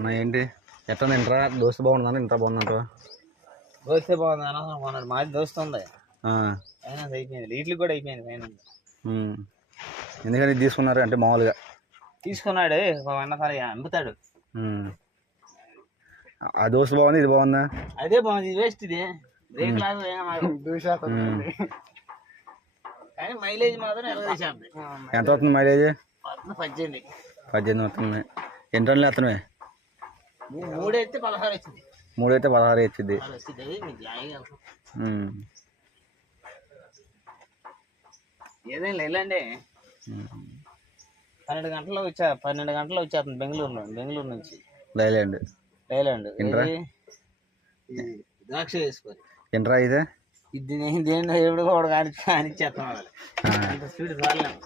అన్న ఏంటి ఎట్లా ఇంట్రా దోస్తు బాగుందా ఇంట్రా బాగుందంట దోస్తే బాగుంది అన్న మాది దోస్తు ఉంది ఫైనాన్స్ అయిపోయింది వీటికి కూడా అయిపోయింది ఫైనాన్స్. ఎందుకని ఇది తీసుకున్నారు అంటే మామూలుగా తీసుకున్నాడు అన్నసారి అమ్ముతాడు. ఆ దోస్తు బాగుంది ఇది బాగుందా? అదే బాగుంది ఇది వేస్ట్ ఇది బ్రేక్ లాగా కానీ మైలేజ్ మాత్రం 20 ఎంత వస్తుంది మైలేజ్? 18 వస్తుంది. ఎన్ని టన్నులు వేస్తున్నాయి? 3 అయితే 16 వచ్చింది. 3 అయితే 16 వచ్చింది. ఏదైనా లేదండి 12 గంటల్లో వచ్చేస్తుంది బెంగళూరు నుంచి లైలాండ్ ద్రాక్ష వేసుకోవాలి. ఎంట్రా ఇదే ఇది దేని ఎప్పుడు కూడా కానిచ్చేస్తాం. స్పీడ్ రాలేము.